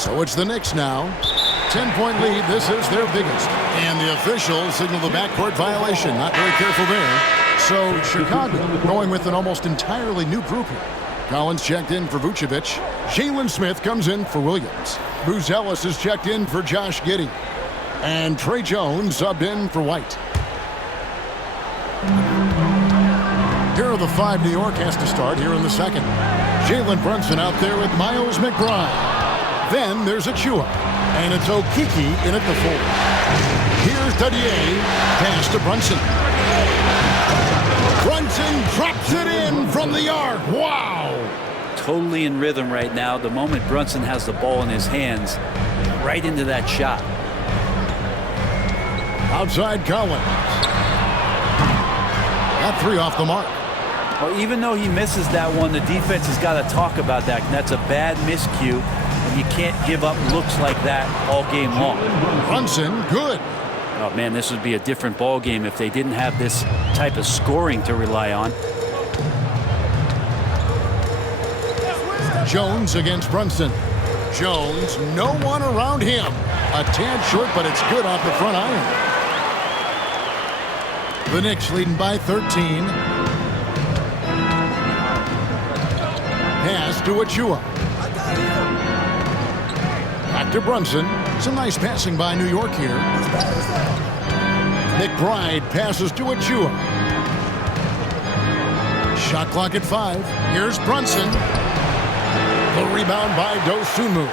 So it's the Knicks now. 10-point lead. This is their biggest. And the officials signal the backcourt violation. Not very careful there. So Chicago going with an almost entirely new group here. Collins checked in for Vucevic. Jalen Smith comes in for Williams. Buzelis is checked in for Josh Giddey. And Trey Jones subbed in for White. Here are the five New York has to start here in the second. Jalen Brunson out there with Miles McBride. Then there's Achua. And it's Okiki in at the 4. Here's Dadier. Pass to Brunson. Brunson drops it in from the arc. Wow! Totally in rhythm right now. The moment Brunson has the ball in his hands, right into that shot. Outside Collins. That 3 off the mark. Well, even though he misses that one, the defense has got to talk about that. And that's a bad miscue. And you can't give up looks like that all game long. Brunson, good. Oh, man, this would be a different ball game if they didn't have this type of scoring to rely on. Jones against Brunson. Jones, no one around him. A tad short, but it's good off the front iron. The Knicks leading by 13. Pass to Achua. Back to Brunson. Some nice passing by New York here. McBride passes to Achua. Shot clock at 5. Here's Brunson. The rebound by Dosunmu.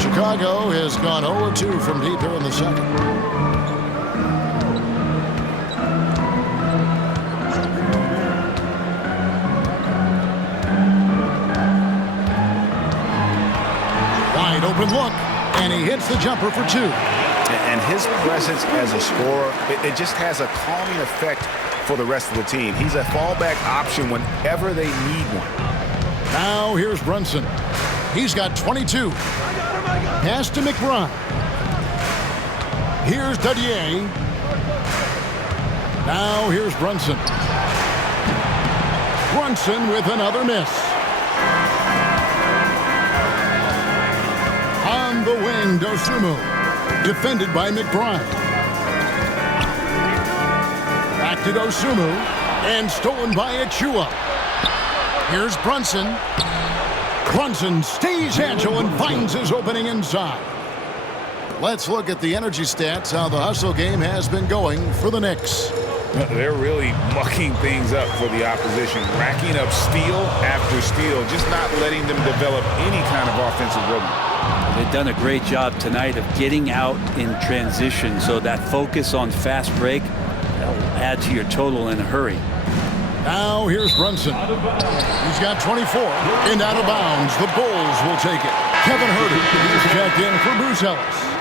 Chicago has gone 0-2 from deep here in the second. Wide open look, and he hits the jumper for 2. And his presence as a scorer, it just has a calming effect for the rest of the team. He's a fallback option whenever they need one. Now here's Brunson. He's got 22. Pass to McBride. Here's Dadier. Now here's Brunson. Brunson with another miss. On the wing, Dosunmu. Defended by McBride. Back to Dosunmu. And stolen by Achua. Here's Brunson. Brunson stays agile and finds his opening inside. Let's look at the energy stats, how the hustle game has been going for the Knicks. They're really mucking things up for the opposition, racking up steal after steal, just not letting them develop any kind of offensive rhythm. They've done a great job tonight of getting out in transition, so that focus on fast break will add to your total in a hurry. Now here's Brunson. He's got 24 and out of bounds. The Bulls will take it. Kevin Huerter is checked in for Buzelis.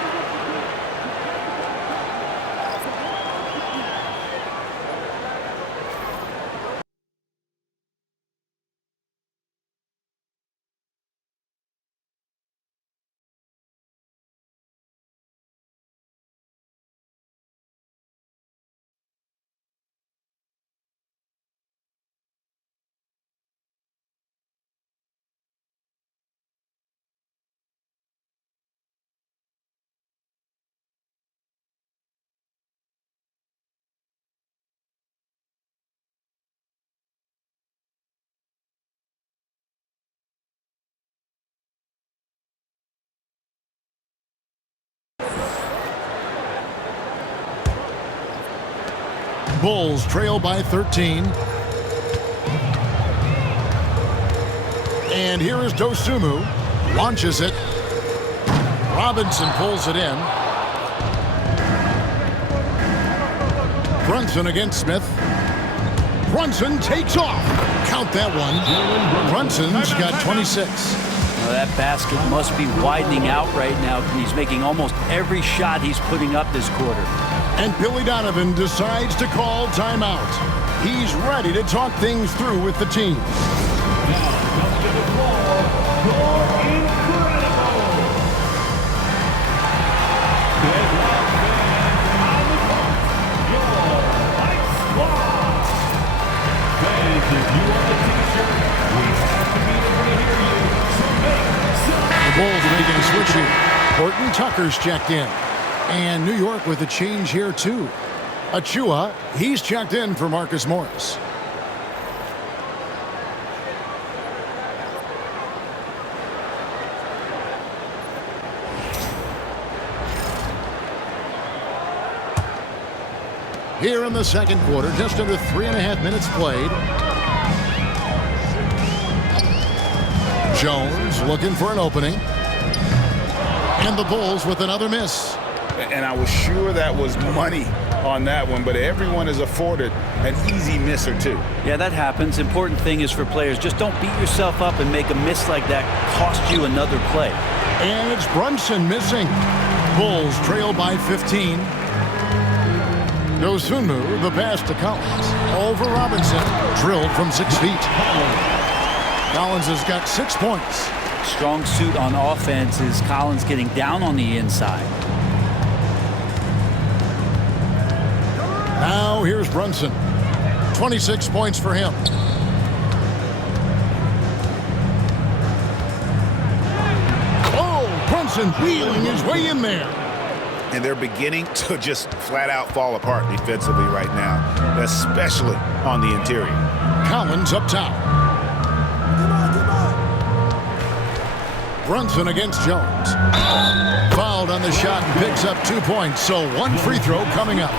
Bulls trail by 13. And here is Dosunmu. Launches it. Robinson pulls it in. Brunson against Smith. Brunson takes off. Count that one. Brunson's got 26. Well, that basket must be widening out right now. He's making almost every shot he's putting up this quarter. And Billy Donovan decides to call timeout. He's ready to talk things through with the team. Now comes to the floor, your incredible. Deadlock fans on the court, your Light Squad. Fans, if you want the t-shirt, we have to be able to hear you. So make some. The Bulls are making Tucker's checked in. And New York with a change here, too. Achua, he's checked in for Marcus Morris. Here in the second quarter, just under 3.5 minutes played. Jones looking for an opening. And the Bulls with another miss. And I was sure that was money on that one, but everyone is afforded an easy miss or two. Yeah, that happens. Important thing is for players, just don't beat yourself up and make a miss like that cost you another play. And it's Brunson missing. Bulls trail by 15. Dosunmu, the pass to Collins. Over Robinson. Drilled from 6 feet. Collins has got 6 points. Strong suit on offense is Collins getting down on the inside. Now here's Brunson. 26 points for him. Oh, Brunson wheeling his way in there. And they're beginning to just flat out fall apart defensively right now, especially on the interior. Collins up top. Brunson against Jones. Fouled on the shot and picks up 2 points, so 1 free throw coming up.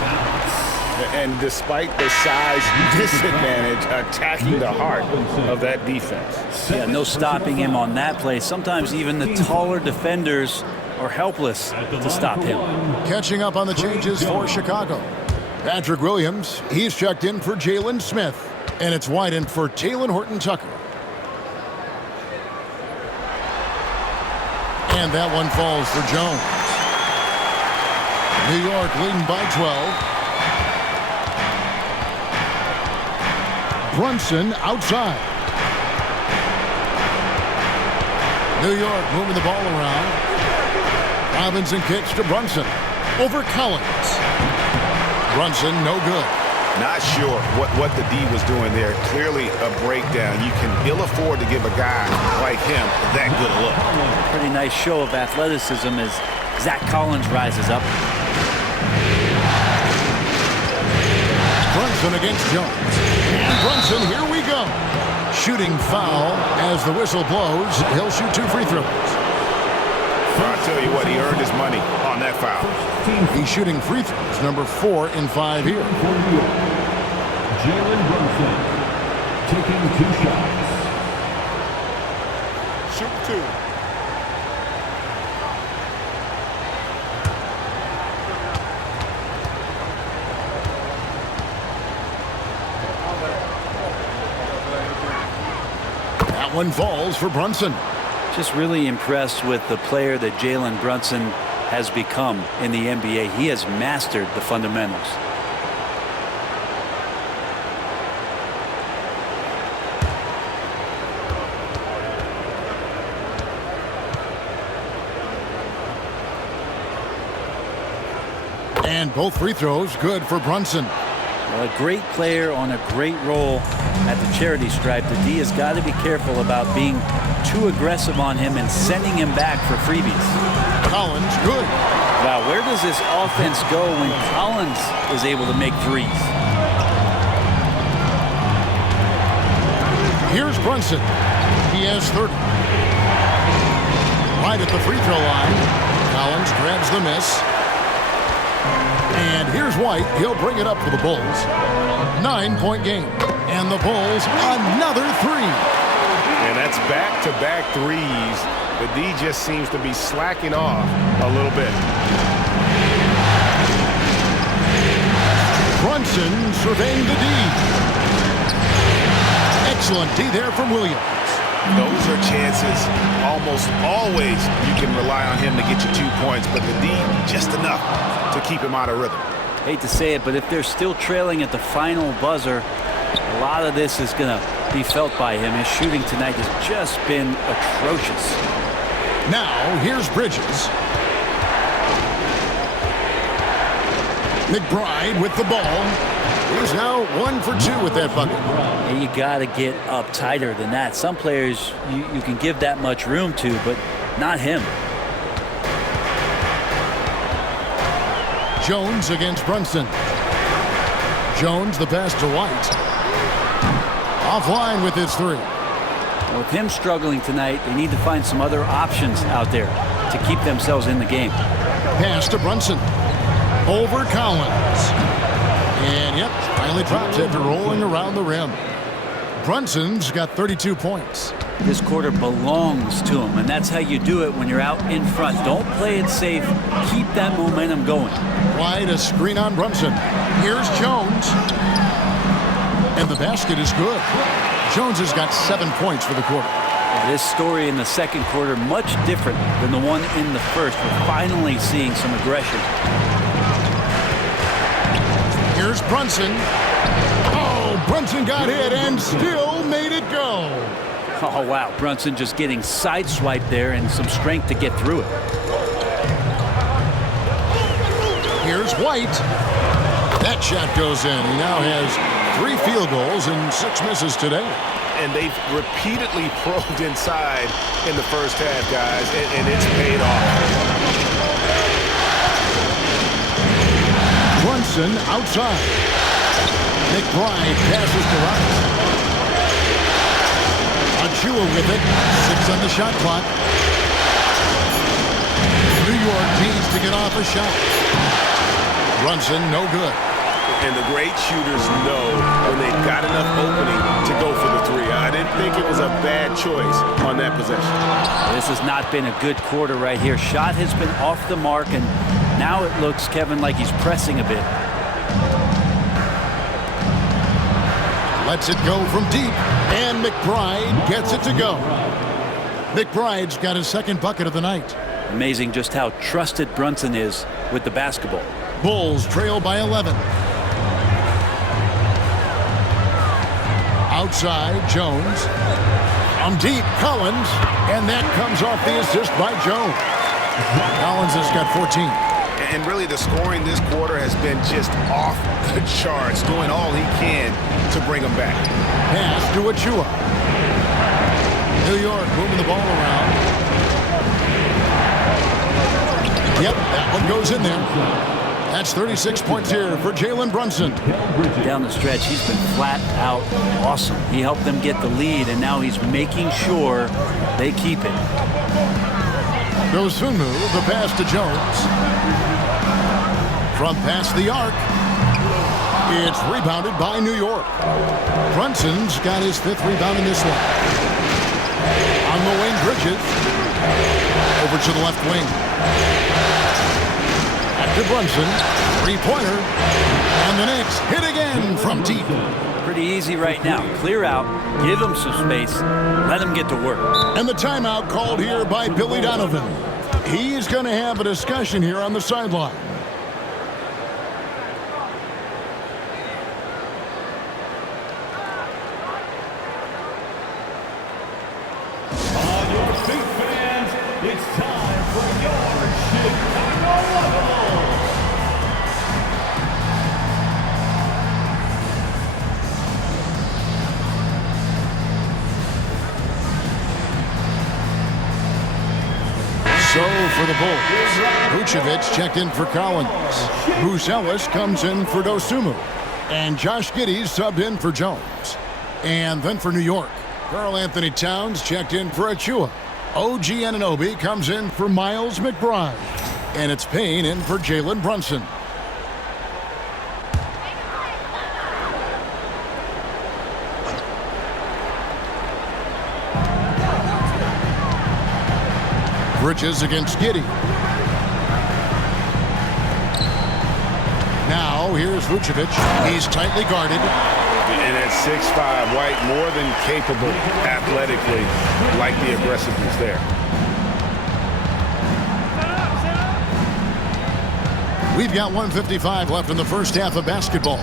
And despite the size disadvantage, attacking the heart of that defense. Yeah, no stopping him on that play. Sometimes even the taller defenders are helpless to stop him. Catching up on the changes for Chicago. Patrick Williams, he's checked in for Jalen Smith. And it's widened for Talen Horton-Tucker. And that one falls for Jones. New York leading by 12. Brunson outside. New York moving the ball around. Robinson kicks to Brunson. Over Collins. Brunson no good. Not sure what the D was doing there. Clearly a breakdown. You can ill afford to give a guy like him that good a look. Pretty nice show of athleticism as Zach Collins rises up. Brunson against Jones. And Brunson, here we go. Shooting foul as the whistle blows. He'll shoot 2 free throws. I'll tell you what, he earned his money on that foul. He's shooting free throws, number 4 in 5 here. Jalen Brunson taking 2 shots. Shoot 2. That one falls for Brunson. Just really impressed with the player that Jalen Brunson has become in the NBA. He has mastered the fundamentals. And both free throws good for Brunson. Well, a great player on a great role at the charity stripe. The D has got to be careful about being too aggressive on him and sending him back for freebies. Collins good. Wow, where does this offense go when Collins is able to make threes? Here's Brunson. He has 30. Right at the free throw line. Collins grabs the miss. And here's White. He'll bring it up for the Bulls. 9-point game. And the Bulls another 3. And that's back-to-back threes. The D just seems to be slacking off a little bit. Brunson surveying the D. Excellent D there from Williams. Those are chances. Almost always you can rely on him to get you 2 points, but the D just enough to keep him out of rhythm. Hate to say it, but if they're still trailing at the final buzzer, a lot of this is going to be felt by him. His shooting tonight has just been atrocious. Now, here's Bridges. McBride with the ball. He's now 1 for 2 with that bucket. And you got to get up tighter than that. Some players you can give that much room to, but not him. Jones against Brunson. Jones, the pass to White. Offline with his three. With him struggling tonight, they need to find some other options out there to keep themselves in the game. Pass to Brunson. Over Collins. And yep, finally drops after rolling around the rim. Brunson's got 32 points. This quarter belongs to him, and that's how you do it when you're out in front. Don't play it safe. Keep that momentum going. Wide, a screen on Brunson. Here's Jones. And the basket is good. Jones has got 7 points for the quarter. This story in the second quarter, much different than the one in the first. We're finally seeing some aggression. Here's Brunson. Oh, Brunson got hit and still made it go. Oh, wow. Brunson just getting sideswiped there and some strength to get through it. Here's White. That shot goes in. He now has 3 field goals and 6 misses today. And they've repeatedly probed inside in the first half, guys, and it's paid off. Brunson outside. McBride passes to Rice. Achua with it. 6 on the shot clock. New York needs to get off a shot. Brunson, no good. And the great shooters know when they've got enough opening to go for the three. I didn't think it was a bad choice on that possession. This has not been a good quarter right here. Shot has been off the mark, and now it looks, Kevin, like he's pressing a bit. Lets it go from deep, and McBride gets it to go. McBride's got his second bucket of the night. Amazing just how trusted Brunson is with the basketball. Bulls trail by 11. Outside, Jones. From deep, Collins. And that comes off the assist by Jones. Collins has got 14. And really the scoring this quarter has been just off the charts, doing all he can to bring them back. Pass to Achua. New York moving the ball around. Yep, that one goes in there. That's 36 points here for Jalen Brunson. Down the stretch, he's been flat out awesome. He helped them get the lead, and now he's making sure they keep it. Dosunmu, the pass to Jones. From past the arc. It's rebounded by New York. Brunson's got his 5th rebound in this one. On the wing, Bridges. Over to the left wing. To Brunson, 3-pointer, and the Knicks hit again from deep. Pretty easy right now. Clear out, give them some space, let them get to work. And the timeout called here by Billy Donovan. He's going to have a discussion here on the sideline. On your feet, fans, it's time for your Chicago Bulls. So for the Bulls, Vucevic checked in for Collins. Buzelis comes in for Dosunmu. And Josh Giddey's subbed in for Jones. And then for New York, Karl Anthony Towns checked in for Achua. OG Anunoby comes in for Miles McBride. And it's Payne in for Jalen Brunson. Bridges against Giddey. Now here's Vucevic. He's tightly guarded. And at 6'5", White more than capable athletically, like the aggressiveness there. We've got 1:55 left in the first half of basketball.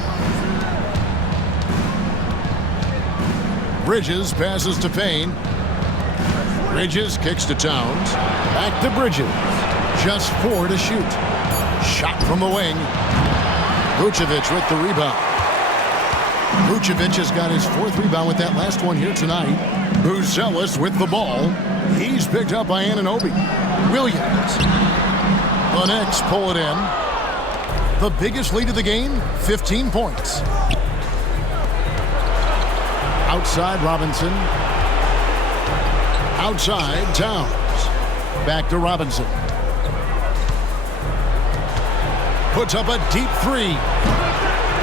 Bridges passes to Payne. Bridges kicks to Towns. Back to Bridges. Just 4 to shoot. Shot from the wing. Vucevic with the rebound. Vucevic has got his 4th rebound with that last one here tonight. Buzelis with the ball. He's picked up by Anunoby. Williams. The Knicks pull it in. The biggest lead of the game, 15 points. Outside Robinson. Outside Towns. Back to Robinson. Puts up a deep three.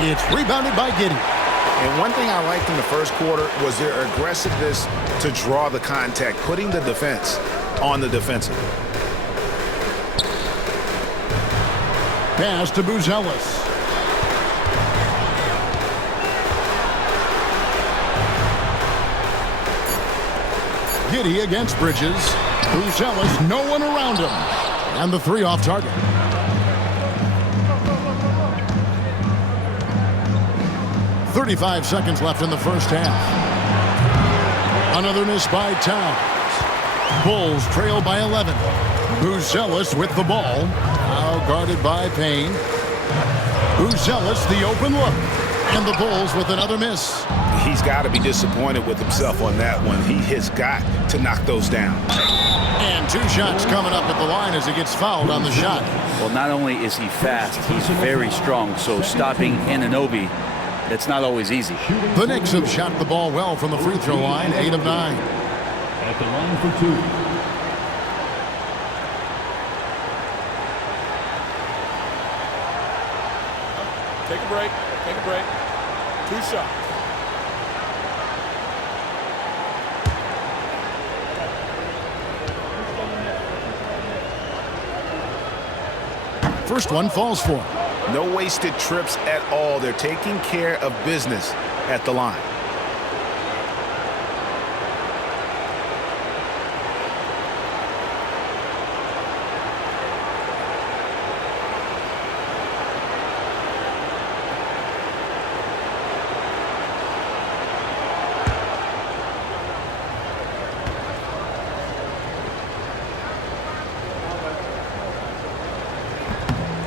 It's rebounded by Giddey. And one thing I liked in the first quarter was their aggressiveness to draw the contact, putting the defense on the defensive. Pass to Buzelis. Giddey against Bridges. Buzelis, no one around him. And the three off target. .35 seconds left in the first half. Another miss by Towns. Bulls trail by 11. Buzelis with the ball. Now guarded by Payne. Buzelis, the open look. And the Bulls with another miss. He's got to be disappointed with himself on that one. He has got to knock those down. And two shots coming up at the line as he gets fouled on the shot. Well, not only is he fast, he's very strong. So stopping Anunoby, it's not always easy. The Knicks have shot the ball well from the free throw line, 8 of 9. At the line for two. Take a break. Take a break. 2 shots. First one falls for him. No wasted trips at all. They're taking care of business at the line.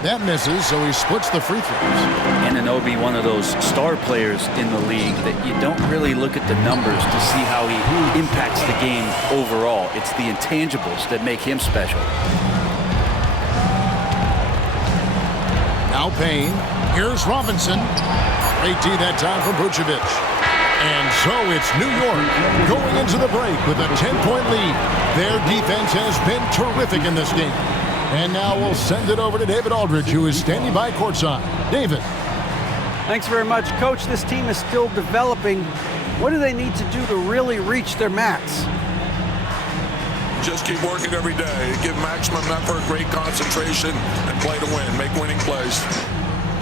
That misses, so he splits the free throws. Anunoby, one of those star players in the league that you don't really look at the numbers to see how he impacts the game overall. It's the intangibles that make him special. Now Payne. Here's Robinson. Great D that time from Vucevic. And so it's New York going into the break with a 10-point lead. Their defense has been terrific in this game. And now we'll send it over to David Aldridge, who is standing by courtside. David. Thanks very much, Coach. This team is still developing. What do they need to do to really reach their max? Just keep working every day. Give maximum effort, great concentration, and play to win. Make winning plays.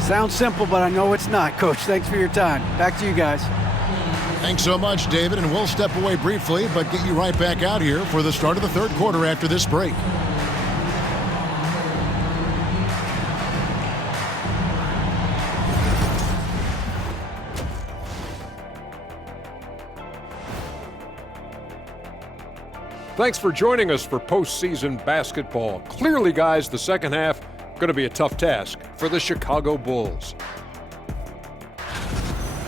Sounds simple, but I know it's not, Coach. Thanks for your time. Back to you guys. Thanks so much, David. And we'll step away briefly, but get you right back out here for the start of the third quarter after this break. Thanks for joining us for postseason basketball. Clearly, guys, the second half going to be a tough task for the Chicago Bulls.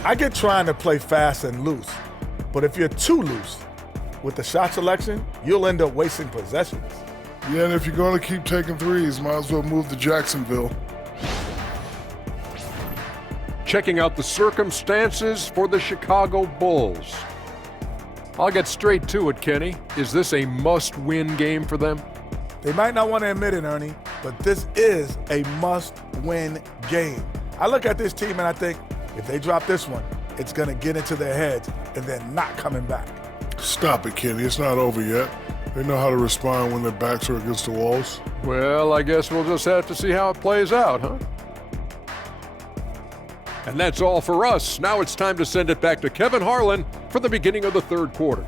I get trying to play fast and loose, but if you're too loose with the shot selection, you'll end up wasting possessions. Yeah, and if you're going to keep taking threes, might as well move to Jacksonville. Checking out the circumstances for the Chicago Bulls. I'll get straight to it, Kenny. Is this a must-win game for them? They might not want to admit it, Ernie, but this is a must-win game. I look at this team and I think, if they drop this one, it's going to get into their heads and they're not coming back. Stop it, Kenny. It's not over yet. They know how to respond when their backs are against the walls. Well, I guess we'll just have to see how it plays out, huh? And that's all for us. Now it's time to send it back to Kevin Harlan for the beginning of the third quarter.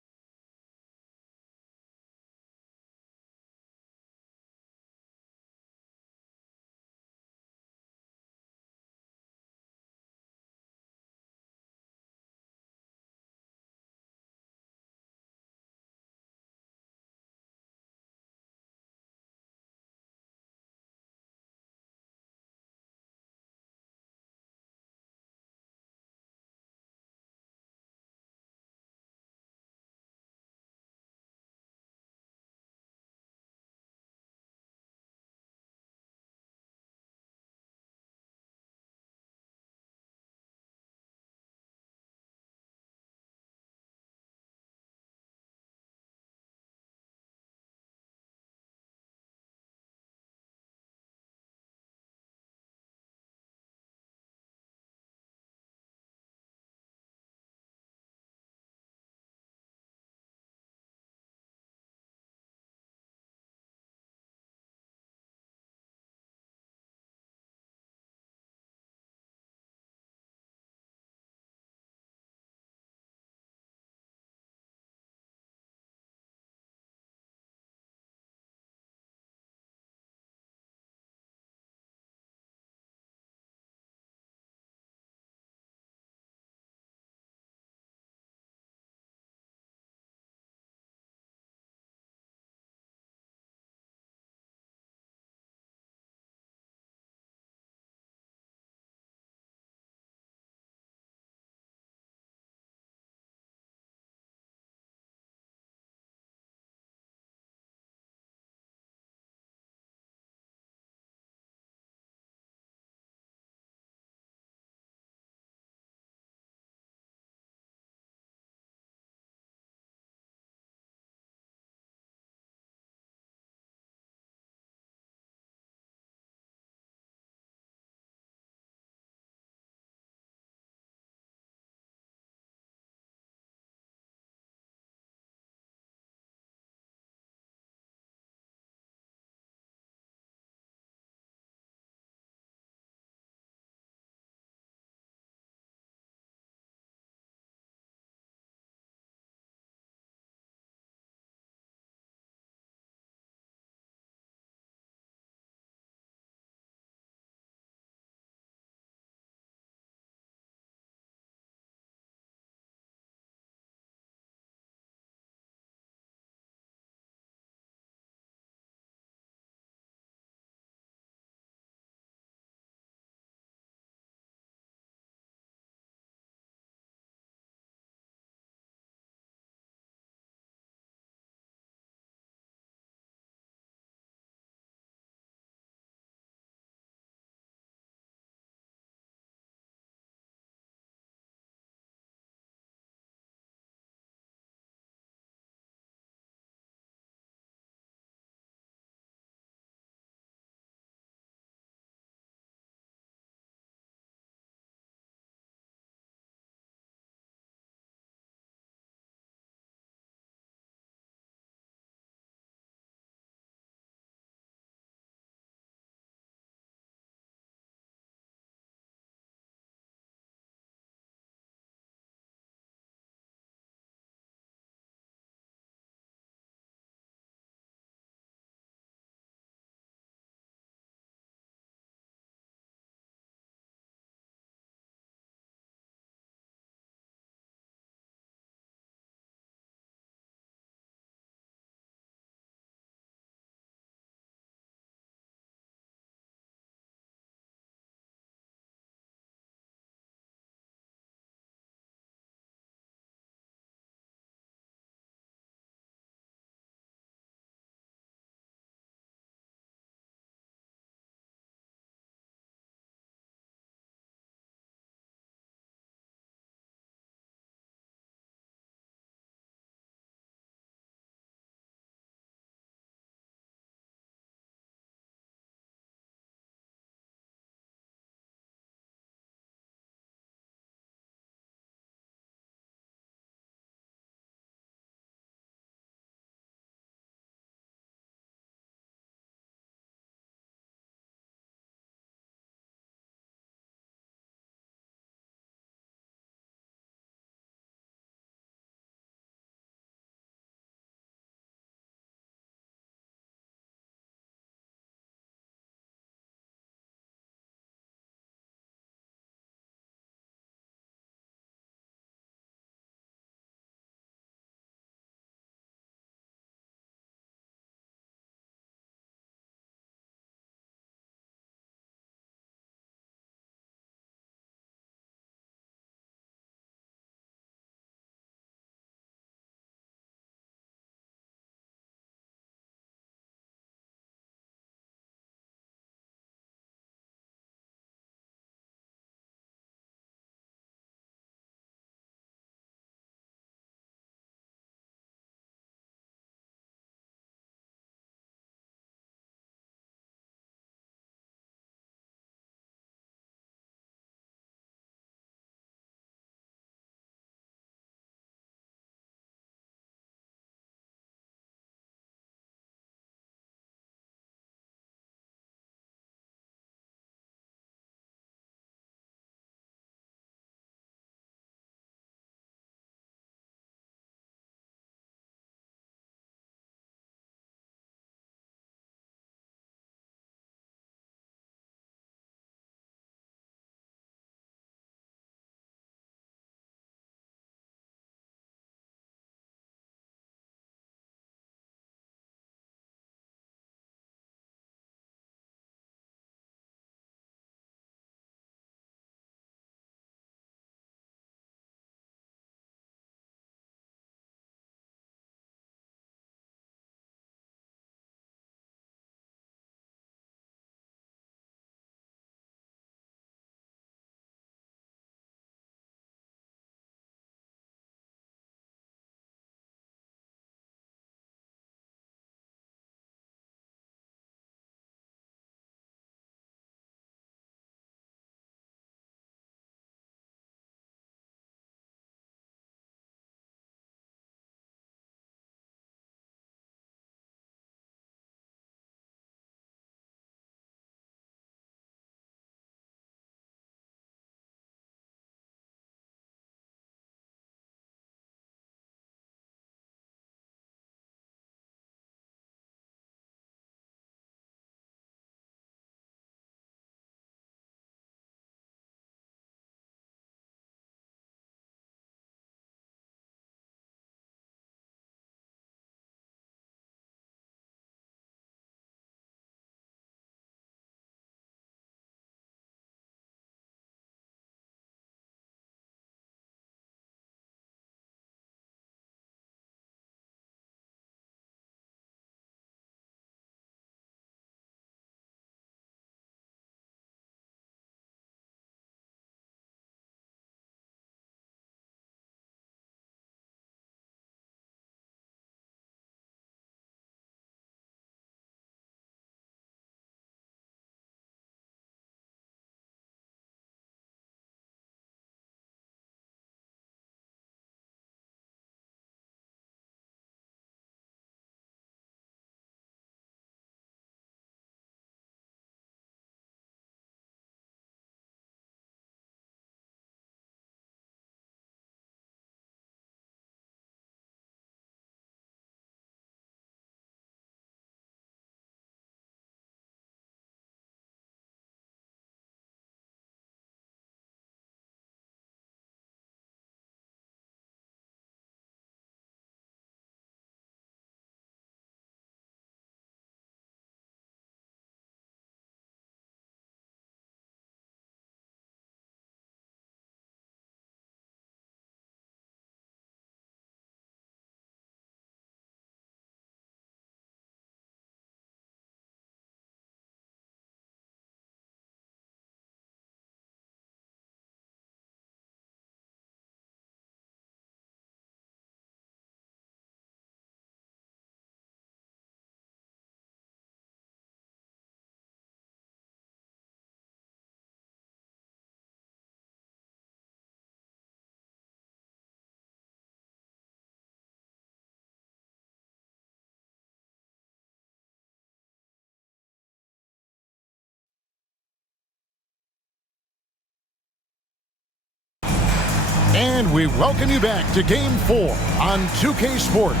And we welcome you back to Game 4 on 2K Sports.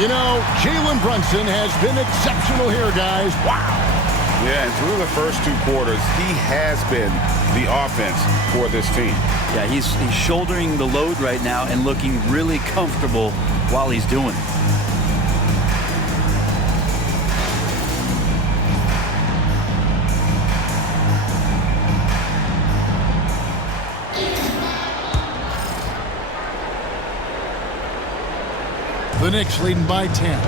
You know, Jalen Brunson has been exceptional here, guys. Wow. Yeah, and through the first 2 quarters, he has been the offense for this team. Yeah, he's shouldering the load right now and looking really comfortable while he's doing it. The Knicks leading by 10.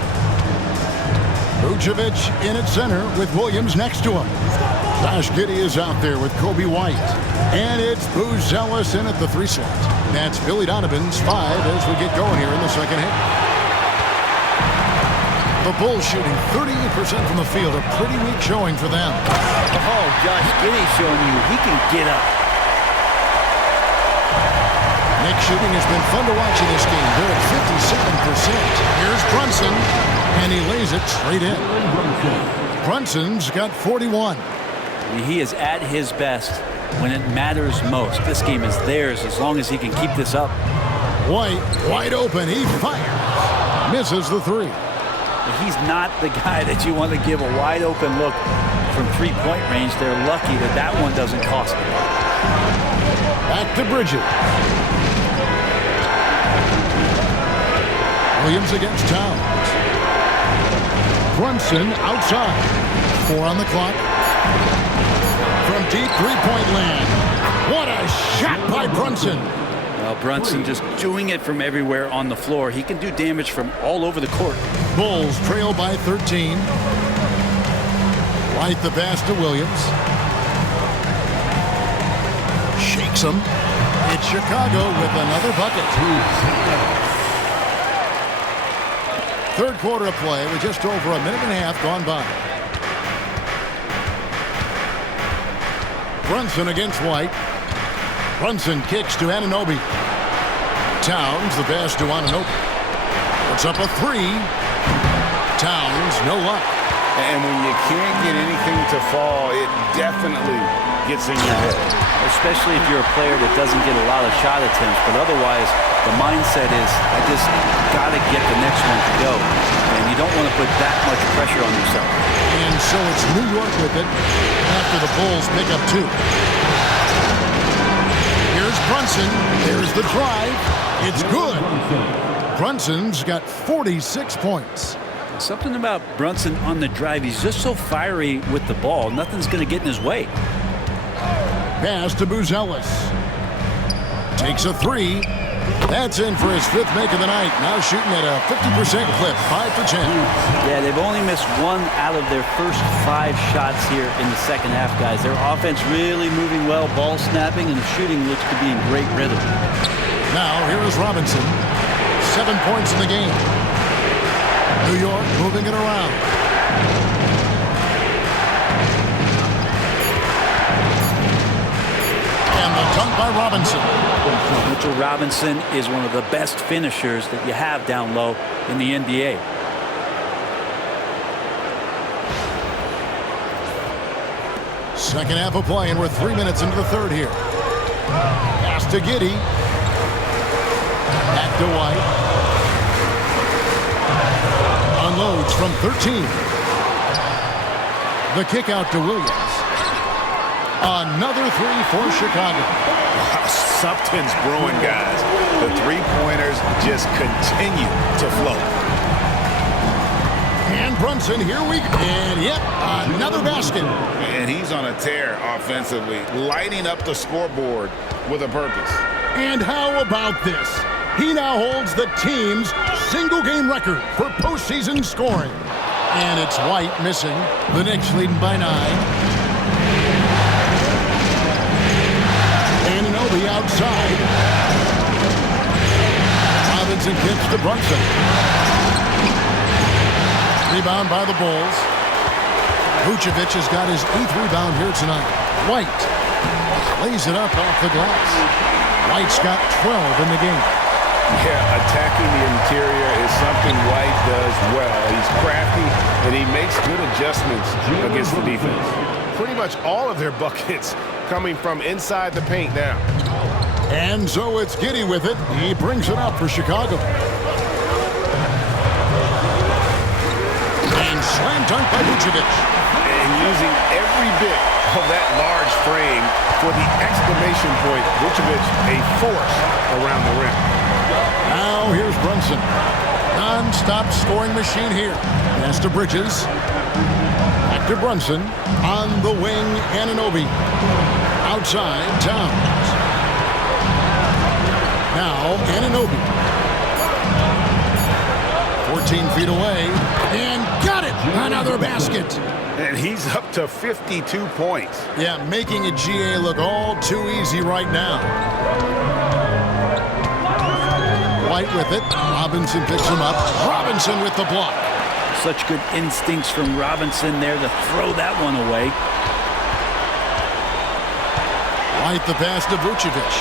Vucevic in at center with Williams next to him. Josh Giddey is out there with Kobe White. And it's Buzelis in at the 3 slot. That's Billy Donovan's 5 as we get going here in the second half. The Bulls shooting 38% from the field. A pretty weak showing for them. Oh, Josh Giddey showing you he can get up. Knicks shooting has been fun to watch in this game. They're at 57%. Here's Brunson, and he lays it straight in. Brunson's got 41. He is at his best when it matters most. This game is theirs as long as he can keep this up. White, wide open. He fires. Misses the 3. He's not the guy that you want to give a wide open look from 3-point range. They're lucky that that one doesn't cost them. Back to Bridges. Williams against Towns. Brunson outside. 4 on the clock. From deep 3-point land. What a shot by Brunson. Well, Brunson just doing it from everywhere on the floor. He can do damage from all over the court. Bulls trail by 13. Right the pass to Williams. Shakes him. It's Chicago with another bucket. Third quarter of play with just over a minute and a half gone by. Brunson against White. Brunson kicks to Anunoby. Towns, the pass to Anunoby. Puts up a 3. Towns, no luck. And when you can't get anything to fall, it definitely gets in your head. Especially if you're a player that doesn't get a lot of shot attempts. But otherwise, the mindset is, I just got to get the next one to go. And you don't want to put that much pressure on yourself. And so it's New York with it after the Bulls pick up 2. Here's Brunson. There's the drive. It's good. Brunson's got 46 points. Something about Brunson on the drive. He's just so fiery with the ball. Nothing's going to get in his way. Pass to Buzelis. Takes a 3. That's in for his 5th make of the night. Now shooting at a 50% clip. 5 for 10. Yeah, they've only missed 1 out of their first 5 shots here in the second half, guys. Their offense really moving well, ball snapping, and the shooting looks to be in great rhythm. Now here is Robinson. 7 points in the game. New York moving it around. And the dunk by Robinson. Mitchell Robinson is one of the best finishers that you have down low in the NBA. Second half of play, and we're 3 minutes into the third here. Pass to Giddey. Back to White. Unloads from 13. The kick out to Williams. Another 3 for Chicago. Wow, something's brewing, guys. The 3-pointers just continue to flow. And Brunson, here we go. And yep, another basket. And he's on a tear offensively, lighting up the scoreboard with a purpose. And how about this? He now holds the team's single-game record for postseason scoring. And it's White missing. The Knicks leading by 9. Anunoby outside. Robinson kicks to Brunson. Rebound by the Bulls. Vucevic has got his 8th rebound here tonight. White lays it up off the glass. White's got 12 in the game. Yeah, attacking the interior is something White does well. He's crafty, and he makes good adjustments against the defense. Pretty much all of their buckets coming from inside the paint now. And so it's Giddy with it. He brings it up for Chicago. And slam dunk by Vucevic. And using every bit of that large frame for the exclamation point. Vucevic, a force around the rim. Now here's Brunson. Non-stop scoring machine here. Pass to Bridges. Back to Brunson. On the wing, Anunoby. Outside, Towns. Now, Anunoby. 14 feet away. And got it! Another basket. And he's up to 52 points. Yeah, making a GA look all too easy right now. White with it. Robinson picks him up. Robinson with the block. Such good instincts from Robinson there to throw that one away. White the pass to Vucevic.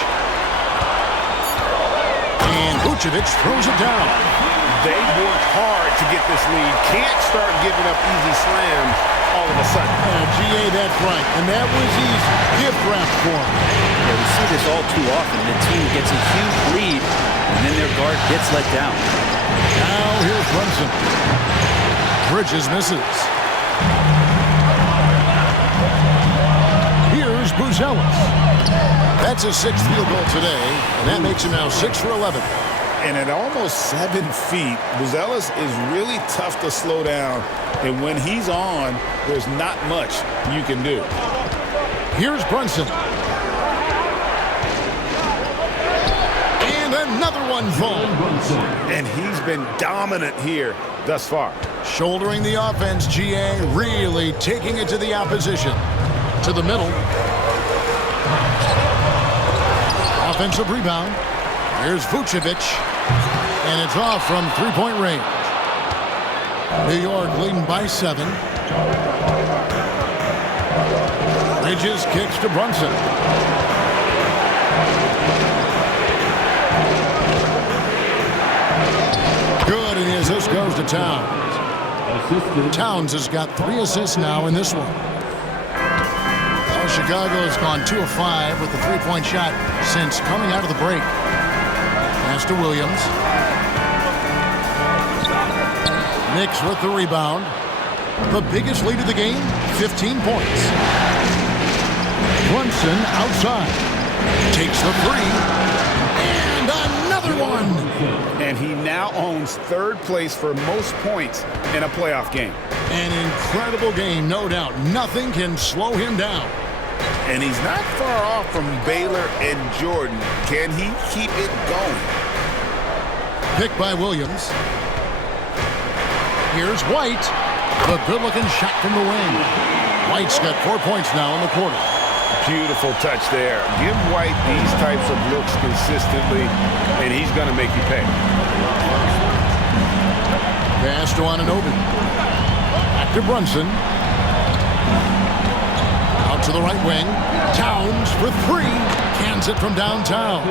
And Vucevic throws it down. They worked hard to get this lead. Can't start giving up easy slams all of a sudden. GA, that's right. And that was easy. Gift wrap for him. Yeah, we see this all too often. The team gets a huge lead, and then their guard gets let down. Now here's Brunson. Bridges misses. Here's Buzelis. That's his 6th field goal today, and that makes him now 6 for 11. And at almost 7 feet, Buzelis is really tough to slow down. And when he's on, there's not much you can do. Here's Brunson. And another one falls. And he's been dominant here thus far. Shouldering the offense, GA really taking it to the opposition. To the middle. Offensive rebound. Here's Vucevic. And it's off from three-point range. New York leading by 7. Bridges kicks to Brunson. Good, and the assist goes to Towns. Towns has got 3 assists now in this one. Well, Chicago has gone 2 of 5 with the three-point shot since coming out of the break. Pass to Williams. Knicks with the rebound. The biggest lead of the game, 15 points. Brunson outside. Takes the 3. And another one. And he now owns 3rd place for most points in a playoff game. An incredible game, no doubt. Nothing can slow him down. And he's not far off from Baylor and Jordan. Can he keep it going? Picked by Williams. Here's White. The good-looking shot from the wing. White's got 4 points now in the quarter. Beautiful touch there. Give White these types of looks consistently, and he's going to make you pay. Pass to Anunoby. Back to Brunson. Out to the right wing. Towns for 3. Cans it from downtown.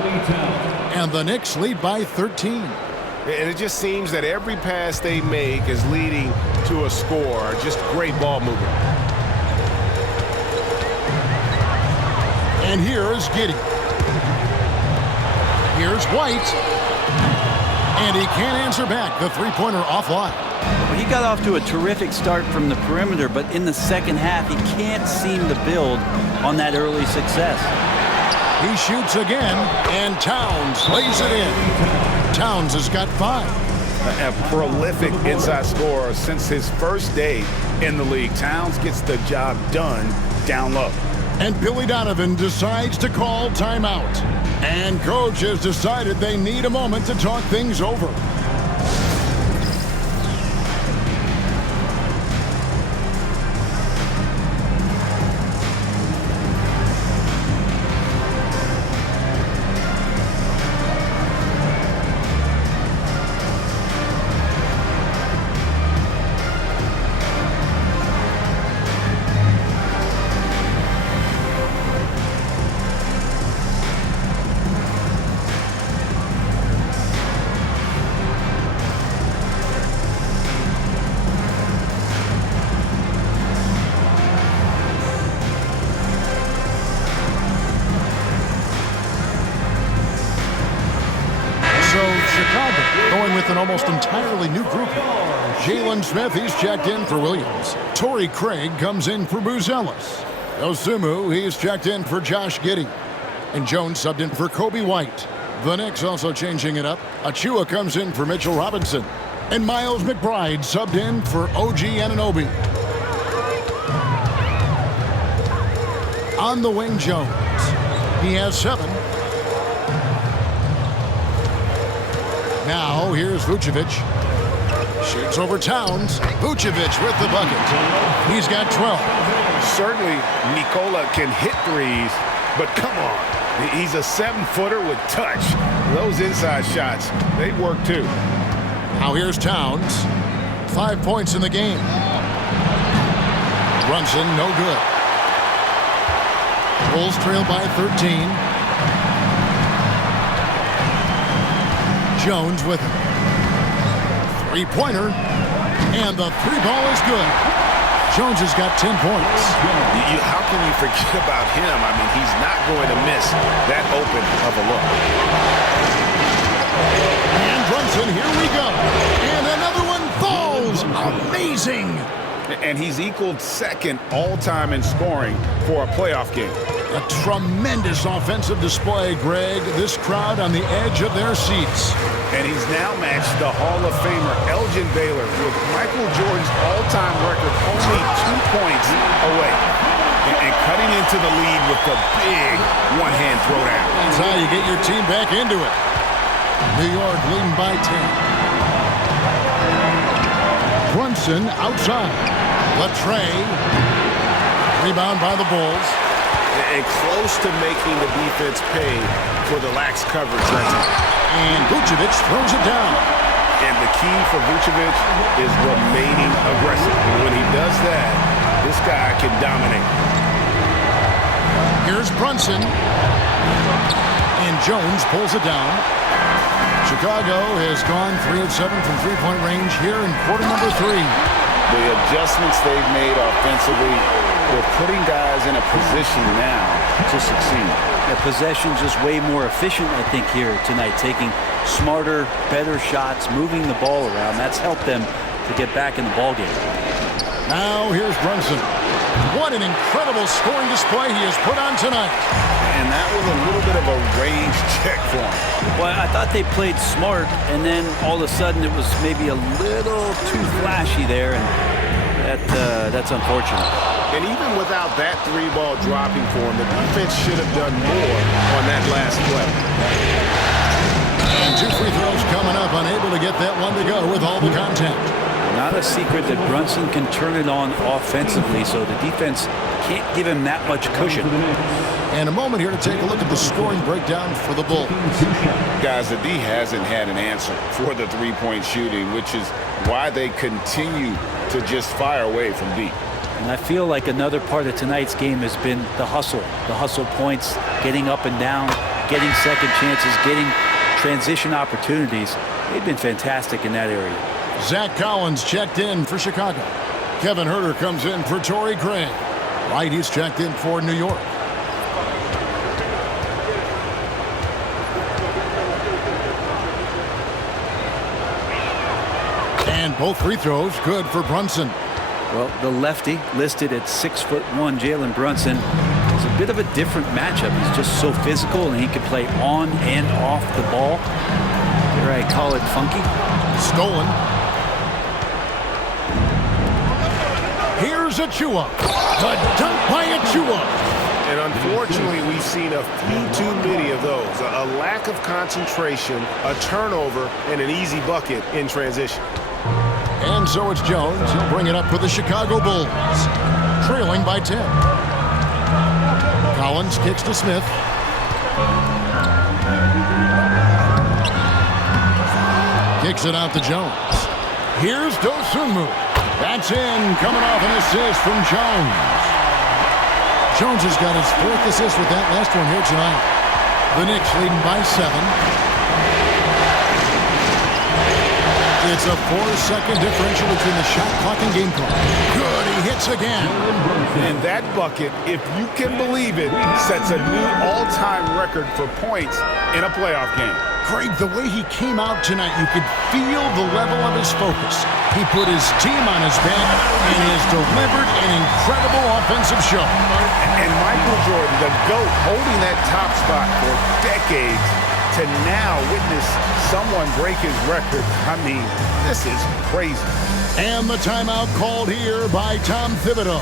And the Knicks lead by 13. And it just seems that every pass they make is leading to a score. Just great ball movement. And here's Giddey. Here's White. And he can't answer back. The three-pointer offline. Well, he got off to a terrific start from the perimeter, but in the second half, he can't seem to build on that early success. He shoots again, and Towns lays it in. Towns has got 5. A prolific inside scorer since his first day in the league. Towns gets the job done down low. And Billy Donovan decides to call timeout. And coach has decided they need a moment to talk things over. with an almost entirely new group here. Jalen Smith, he's checked in for Williams. Torrey Craig comes in for Buzelis. Osumu, he's checked in for Josh Giddey. And Jones subbed in for Kobe White. The Knicks also changing it up. Achua comes in for Mitchell Robinson. And Miles McBride subbed in for OG Anunoby. On the wing, Jones. He has 7. Now, here's Vucevic. Shoots over Towns. Vucevic with the bucket. He's got 12. Certainly, Nikola can hit threes, but come on. He's a 7-footer with touch. Those inside shots, they work too. Now here's Towns. 5 points in the game. Brunson, no good. Bulls trail by 13. Jones with it. Three-pointer. And the 3-ball is good. Jones has got 10 points. How can you forget about him? I mean, he's not going to miss that open of a look. And Brunson, here we go. And another one falls. Amazing. And he's equaled second all-time in scoring for a playoff game. A tremendous offensive display, Greg. This crowd on the edge of their seats. And he's now matched the Hall of Famer Elgin Baylor with Michael Jordan's all-time record only 2 points away. And cutting into the lead with the big one-hand throwdown. That's how you get your team back into it. New York leading by 10. Brunson outside. Latrey. Rebound by the Bulls. And close to making the defense pay for the lax coverage that time. And Vucevic throws it down. And the key for Vucevic is remaining aggressive. And when he does that, this guy can dominate. Here's Brunson. And Jones pulls it down. Chicago has gone 3 of 7 from three-point range here in quarter number 3. The adjustments they've made offensively, they're putting guys in a position now to succeed. The possession's just way more efficient, I think, here tonight. Taking smarter, better shots, moving the ball around. That's helped them to get back in the ballgame. Now here's Brunson. What an incredible scoring display he has put on tonight. And that was a little bit of a range check for him. Well, I thought they played smart, and then all of a sudden it was maybe a little too flashy there, and that's unfortunate. And even without that 3-ball dropping for him, the defense should have done more on that last play. And 2 free throws coming up, unable to get that one to go with all the contact. Not a secret that Brunson can turn it on offensively, so the defense can't give him that much cushion. And a moment here to take a look at the scoring breakdown for the Bulls. Guys, the D hasn't had an answer for the 3-point shooting, which is why they continue to just fire away from deep. And I feel like another part of tonight's game has been the hustle points, getting up and down, getting second chances, getting transition opportunities. They've been fantastic in that area. Zach Collins checked in for Chicago. Kevin Huerter comes in for Torrey Craig. White, he's checked in for New York. And both free throws good for Brunson. Well, the lefty listed at 6'1", Jalen Brunson, is a bit of a different matchup. He's just so physical, and he can play on and off the ball. Here I call it funky. Stolen. Here's Achua. The dunk by Achua. And unfortunately, we've seen a few too many of those. A lack of concentration, a turnover, and an easy bucket in transition. And so it's Jones. He'll bring it up for the Chicago Bulls. Trailing by 10. Collins kicks to Smith. Kicks it out to Jones. Here's Dosunmu. That's in. Coming off an assist from Jones. Jones has got his 4th assist with that last one here tonight. The Knicks leading by 7. It's a 4-second differential between the shot clock and game clock. Good, he hits again. And that bucket, if you can believe it, sets a new all-time record for points in a playoff game. Greg, the way he came out tonight, you could feel the level of his focus. He put his team on his back and has delivered an incredible offensive show. And Michael Jordan, the GOAT, holding that top spot for decades, to now witness someone break his record. I mean, this is crazy. And the timeout called here by Tom Thibodeau.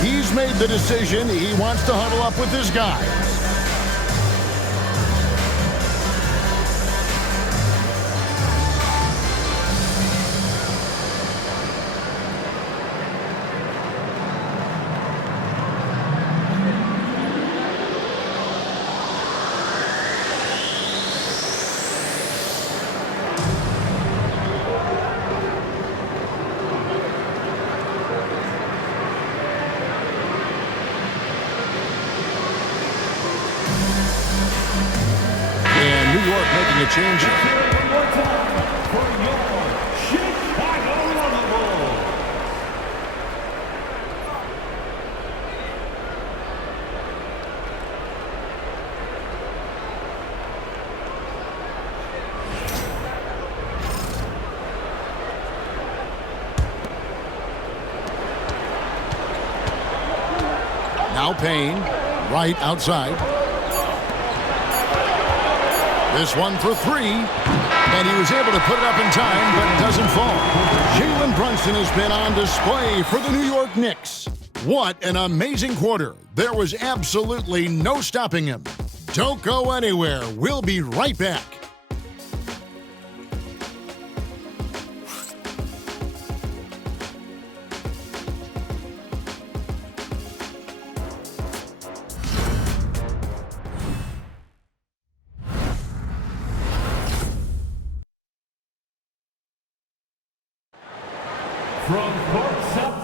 He's made the decision. He wants to huddle up with his guys. And New York making a change here. One more time for your Chicago Bulls. Now Payne, right outside. This one for three, and he was able to put it up in time, but doesn't fall. Jalen Brunson has been on display for the New York Knicks. What an amazing quarter. There was absolutely no stopping him. Don't go anywhere. We'll be right back. From courtside.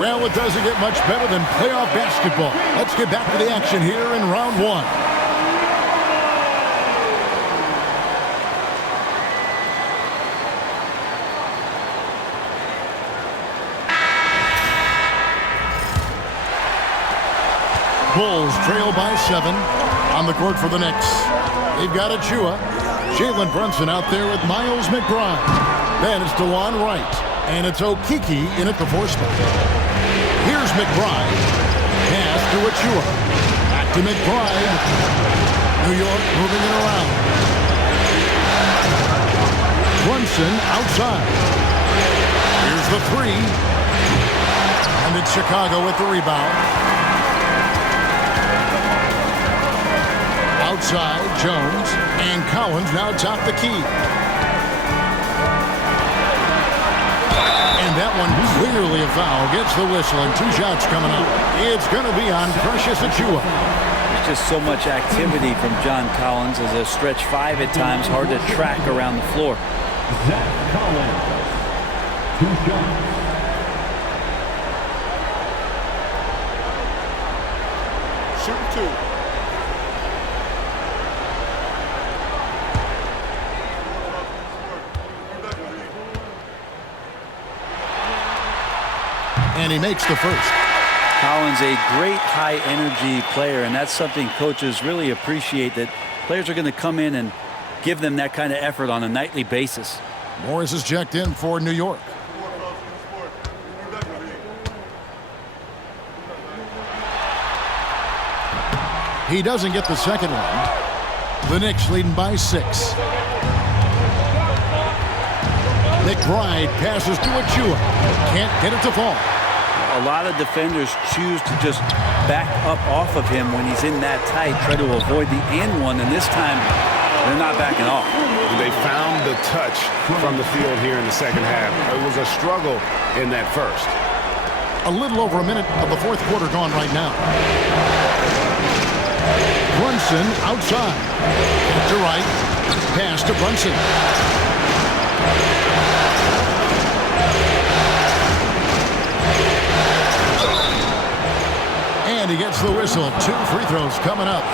Well, it doesn't get much better than playoff basketball. Let's get back to the action here in round one. Bulls trail by 7 on the court for the Knicks. They've got Achua. Jalen Brunson out there with Miles McBride. Then it's DeJuan Wright. And it's Okeke in at the 4 spot. Here's McBride. Pass to Achua. Back to McBride. New York moving it around. Brunson outside. Here's the 3. And it's Chicago with the rebound. Outside, Jones, and Collins now top the key. And that one clearly a foul. Gets the whistle, and 2 shots coming up. It's going to be on Precious Achua. There's just so much activity from John Collins as a stretch 5 at times. Hard to track around the floor. Zach Collins, 2 shots. Shoot 2. And he makes the first. Collins, a great high-energy player, and that's something coaches really appreciate, that players are going to come in and give them that kind of effort on a nightly basis. Morris is checked in for New York. He doesn't get the second one. The Knicks leading by 6. McBride passes to Achua. Can't get it to fall. A lot of defenders choose to just back up off of him when he's in that tight, try to avoid the and one, and this time they're not backing off. They found the touch from the field here in the second half. It was a struggle in that first. A little over a minute of the 4th quarter gone right now. Brunson outside. To right. Pass to Brunson. And he gets the whistle. 2 free throws coming up.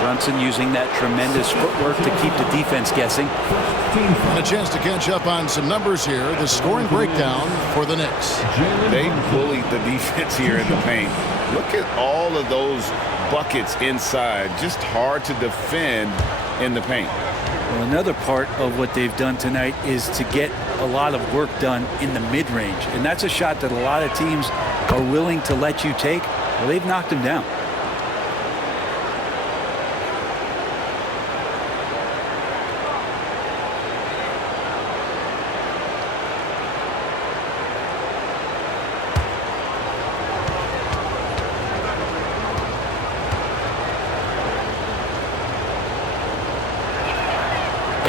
Brunson using that tremendous footwork to keep the defense guessing. And a chance to catch up on some numbers here. The scoring breakdown for the Knicks. They bullied the defense here in the paint. Look at all of those buckets inside. Just hard to defend in the paint. Well, another part of what they've done tonight is to get a lot of work done in the mid-range. And that's a shot that a lot of teams are willing to let you take. Well, they've knocked him down.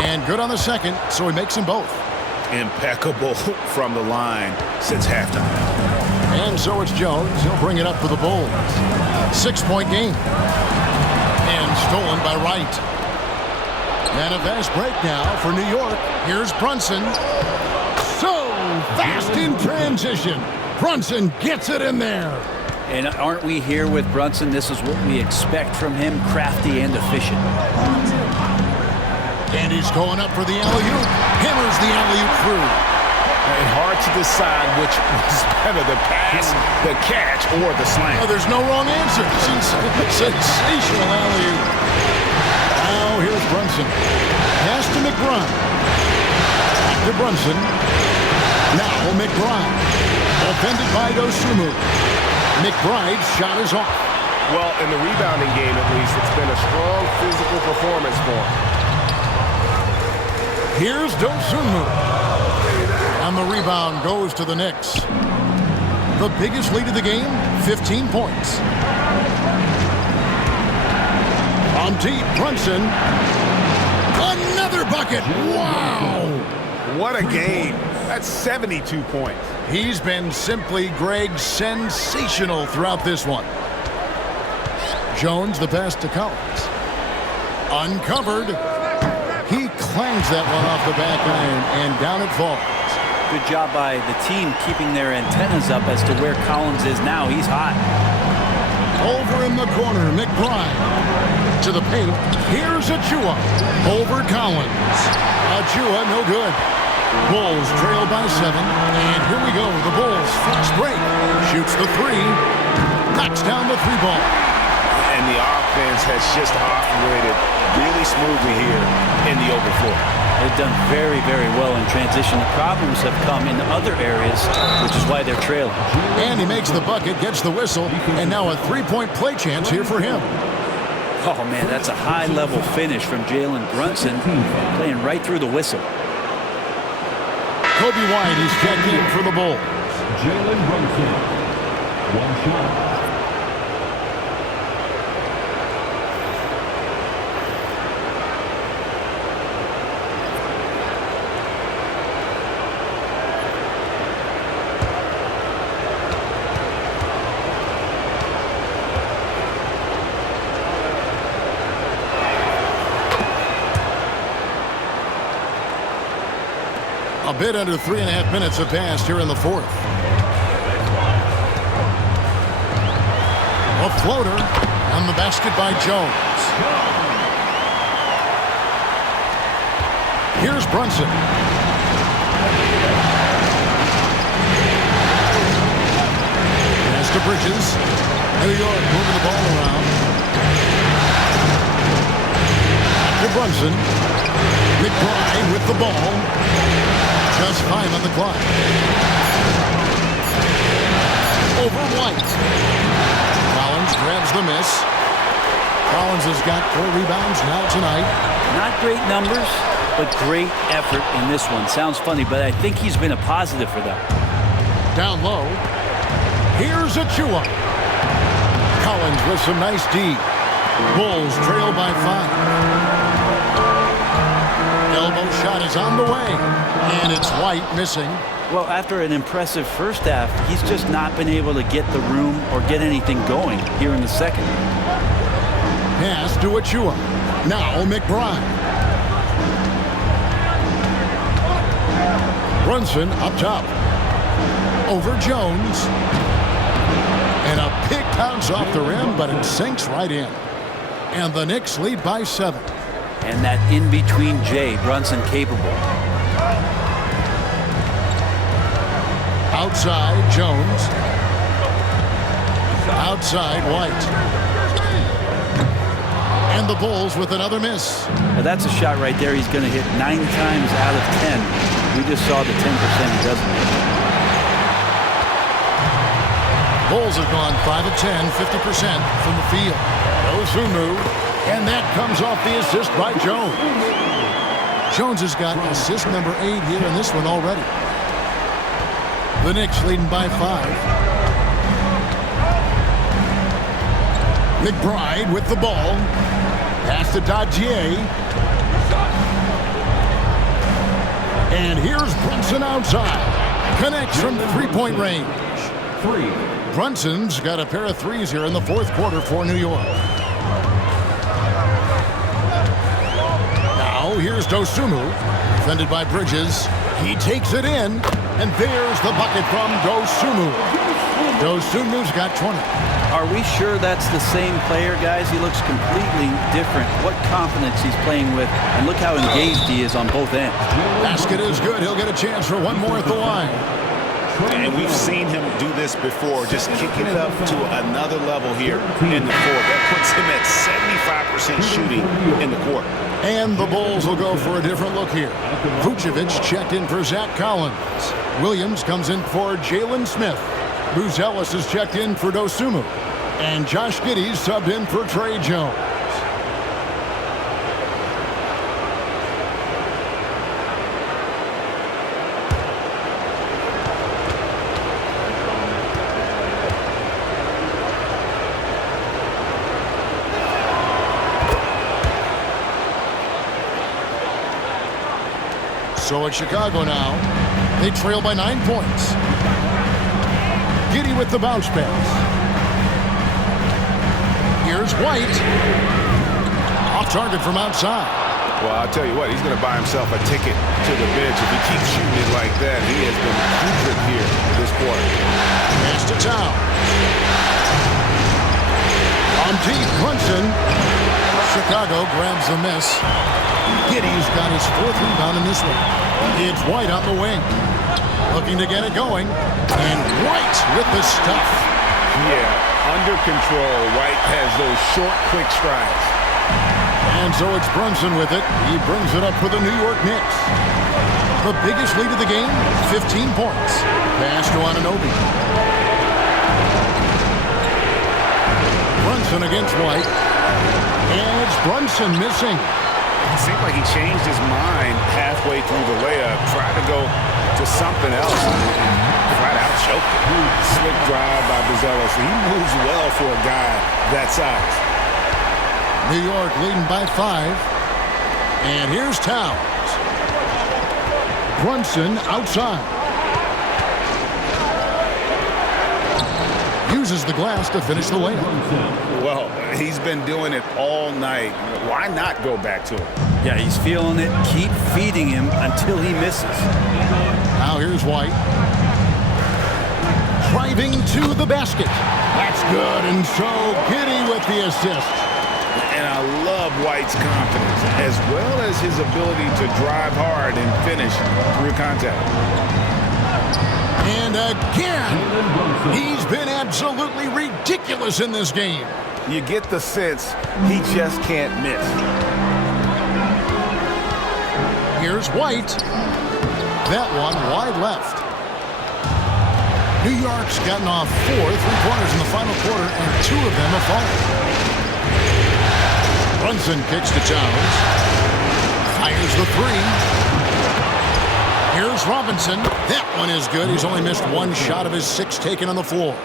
And good on the second, so he makes them both. Impeccable from the line since halftime. And so it's Jones. He'll bring it up for the Bulls. 6-point game. And stolen by Wright. And a fast break now for New York. Here's Brunson. So fast in transition. Brunson gets it in there. And aren't we here with Brunson? This is what we expect from him, crafty and efficient. And he's going up for the alley-oop. Hammers the alley-oop through. And hard to decide which was better, the pass, the catch, or the slam. Oh, there's no wrong answer. Sensational alley-oop. Now here's Brunson. Pass to McBride. Back to Brunson. Now McBride. Defended by Dosunmu. McBride's shot is off. Well, in the rebounding game, at least, it's been a strong physical performance for him. Here's Dosunmu. And the rebound goes to the Knicks. The biggest lead of the game, 15 points. On deep, Brunson. Another bucket. Wow. What a game. That's 72 points. He's been simply, Greg, sensational throughout this one. Jones, the pass to Collins. Uncovered. He clangs that one off the back iron, and down it falls. Good job by the team keeping their antennas up as to where Collins is now. He's hot. Over in the corner, McBride. To the paint. Here's Achua. Over Collins. Achua, no good. Bulls trail by 7. And here we go. The Bulls fast break. Shoots the 3. Knocks down the 3-ball. And the offense has just operated really smoothly here in the open floor. They've done very, very well in transition. The problems have come in other areas, which is why they're trailing. And he makes the bucket, gets the whistle, and now a 3-point play chance here for him. Oh, man, that's a high-level finish from Jalen Brunson, playing right through the whistle. Kobe White is checked in for the Bulls. Jalen Brunson. One shot. A bit under 3.5 minutes have passed here in the 4th. A floater on the basket by Jones. Here's Brunson. Pass to Bridges. New York moving the ball around. To Brunson. McBride with the ball. Just 5 on the clock. Over White. Collins grabs the miss. Collins has got 4 rebounds now tonight. Not great numbers, but great effort in this one. Sounds funny, but I think he's been a positive for them. Down low. Here's Achua. Collins with some nice D. Bulls trail by 5. Elbow shot is on the way, and it's White missing. Well, after an impressive first half, he's just not been able to get the room or get anything going here in the second. Pass to Achua. Now McBride. Brunson up top. Over Jones. And a big bounce off the rim, but it sinks right in. And the Knicks lead by 7. And that in-between J, Brunson capable. Outside, Jones. Outside, White. And the Bulls with another miss. Now that's a shot right there he's going to hit 9 times out of 10. We just saw the 10% he doesn't hit. Bulls have gone 5 of 10, 50% from the field. Osumu. And that comes off the assist by Jones. Jones has got assist number 8 here in this one already. The Knicks leading by 5. McBride with the ball. Pass to Dadier. And here's Brunson outside. Connects from 3-point range. Brunson's got a pair of threes here in the 4th quarter for New York. Here's Dosunmu, defended by Bridges. He takes it in, and there's the bucket from Dosunmu. Dosunmu's got 20. Are we sure that's the same player, guys? He looks completely different. What confidence he's playing with, and look how engaged he is on both ends. Basket is good. He'll get a chance for one more at the line. And we've seen him do this before, just kicking it up to another level here in the court. That puts him at 75% shooting in the court. And the Bulls will go for a different look here. Vucevic checked in for Zach Collins. Williams comes in for Jalen Smith. Buzelis is checked in for Dosunmu. And Josh Giddey's subbed in for Trey Jones. So it's Chicago now. They trail by 9 points. Giddey with the bounce pass. Here's White. Off target from outside. Well, I'll tell you what, he's going to buy himself a ticket to the bench. If he keeps shooting it like that, he has been putrid here this quarter. Pass to Towns. On deep, Brunson. Chicago grabs the miss. Giddey's got his 4th rebound in this one. It's White on the wing. Looking to get it going. And White with the stuff. Yeah, under control. White has those short, quick strides. And so it's Brunson with it. He brings it up for the New York Knicks. The biggest lead of the game, 15 points. Pass to Anunoby. Brunson against White. And it's Brunson missing. It seemed like he changed his mind halfway through the layup, tried to go to something else. Flat out choked it. Slick drive by Buzelis. He moves well for a guy that size. New York leading by 5. And here's Towns. Brunson outside. Uses the glass to finish the layup. Well, he's been doing it all night. Why not go back to him? Yeah, he's feeling it. Keep feeding him until he misses. Now here's White. Driving to the basket. That's good. And so Giddey with the assist. And I love White's confidence, as well as his ability to drive hard and finish through contact. And again, he's been absolutely ridiculous in this game. You get the sense he just can't miss. Here's White. That one wide left. New York's gotten off 4 3-pointers in the final quarter, and 2 of them have fallen. Brunson kicks to Towns. Fires the 3. Here's Robinson. That one is good. He's only missed 1 shot of his 6 taken on the floor.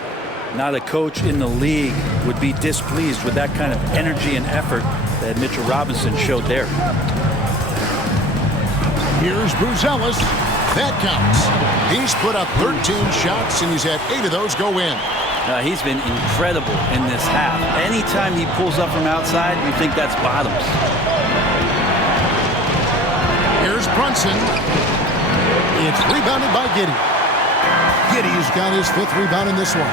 Not a coach in the league would be displeased with that kind of energy and effort that Mitchell Robinson showed there. Here's Buzelis. That counts. He's put up 13 shots, and he's had 8 of those go in. He's been incredible in this half. Anytime he pulls up from outside, you think that's bottoms. Here's Brunson. It's rebounded by Giddey. Giddey's got his 5th rebound in this one.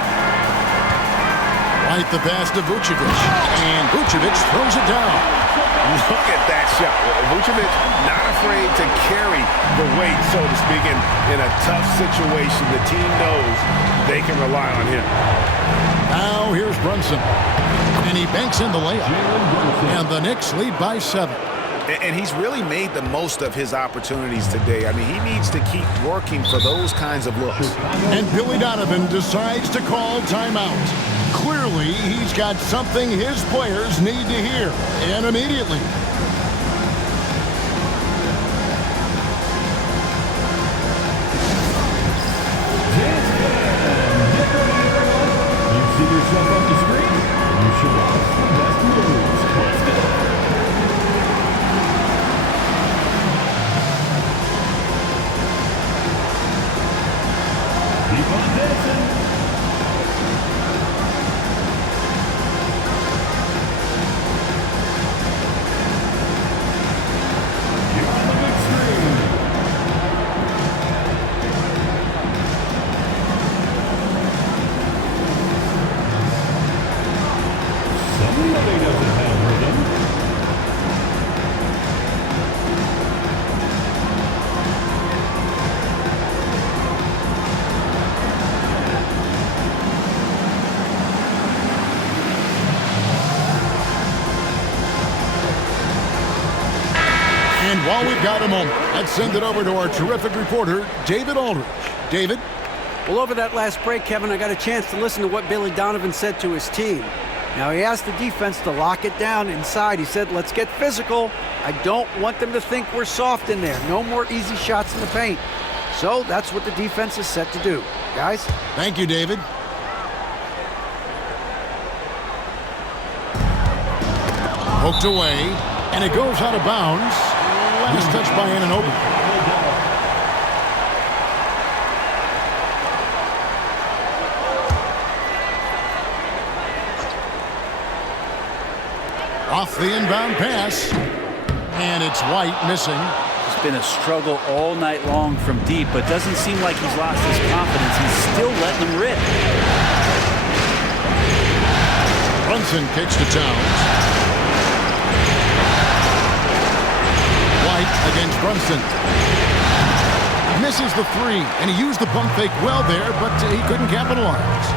Right the pass to Vucevic. And Vucevic throws it down. Look at that shot. Vucevic not afraid to carry the weight, so to speak, in a tough situation. The team knows they can rely on him. Now here's Brunson. And he banks in the layup. And the Knicks lead by 7. And he's really made the most of his opportunities today. I mean, he needs to keep working for those kinds of looks. And Billy Donovan decides to call timeout. Clearly, he's got something his players need to hear, and immediately. You see yourself on the screen, and you should watch the best moves. Let's go. Keep on dancing. You're on the big screen. Somebody doesn't have rhythm. And while we've got a moment, let's send it over to our terrific reporter, David Aldridge. David? Well, over that last break, Kevin, I got a chance to listen to what Billy Donovan said to his team. Now, he asked the defense to lock it down inside. He said, let's get physical. I don't want them to think we're soft in there. No more easy shots in the paint. So that's what the defense is set to do. Guys? Thank you, David. Poked away, and it goes out of bounds. Last touch by Anunoby. Off the inbound pass. And it's White missing. It's been a struggle all night long from deep, but doesn't seem like he's lost his confidence. He's still letting them rip. Brunson kicks to Towns. White against Brunson. Misses the three, and he used the pump fake well there, but he couldn't capitalize.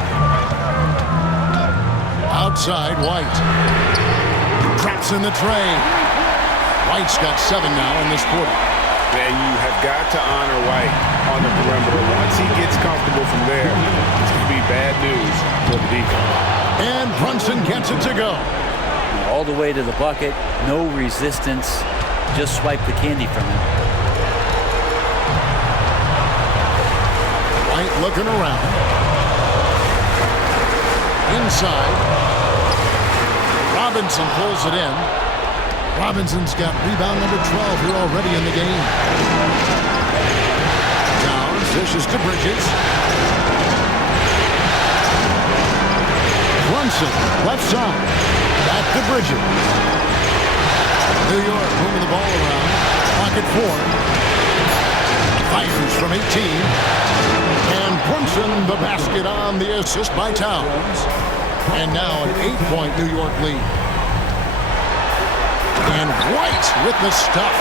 Outside, White. Drops in the tray. White's got 7 now in this quarter. And you have got to honor White on the perimeter. Once he gets comfortable from there, it's going to be bad news for the defense. And Brunson gets it to go. All the way to the bucket, no resistance. Just swipe the candy from him. White looking around. Inside. Robinson pulls it in. Robinson's got rebound number 12 here already in the game. Towns dishes to Bridges. Brunson, left side. Back to Bridges. New York moving the ball around. Pocket 4. Fires from 18. And Brunson the basket on the assist by Towns. And now an 8-point New York lead. And White with the stuff.